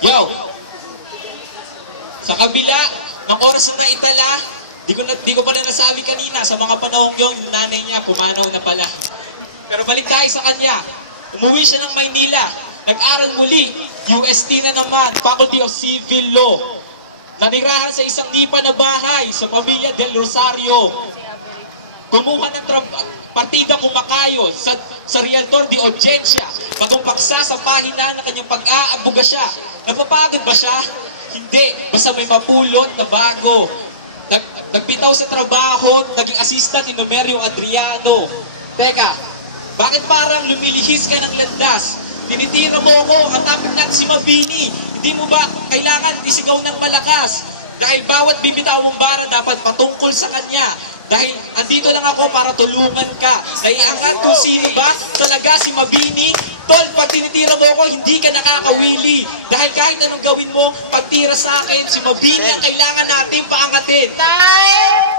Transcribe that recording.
Yo! Sa kabila ng oras na naitala, di ko pala nasabi kanina, sa mga panahon yung nanay niya, pumanaw na pala. Pero balik tayo sa kanya. Umuwi siya ng Maynila. Nag-aral muli. UST na naman, Faculty of Civil Law. Nanirahan sa isang nipa na bahay sa Pamilya del Rosario. Kumuha ng partida kumakayo sa Realtor de Audiencia. Bagong paksa sa pahina ng kanyang pag-aabuga siya. Napapagod ba siya? Hindi. Basta may mapulot na bago. Nagbitaw sa trabaho, naging assistant ni Numerio Adriano. Teka, bakit parang lumilihis ka ng landas? Tinitira mo ako, ang topic natin si Mabini. Hindi mo ba kailangan isigaw ng malakas? Dahil bawat bibitaw mong bara dapat patungkol sa kanya. Dahil andito lang ako para tulungan ka. Naiangat kung sino ba talaga si Mabini. Tol, pag tinitira mo ako, hindi ka nakakawili. Dahil kahit anong gawin mo, pagtira sa akin, si Mabini ang kailangan natin.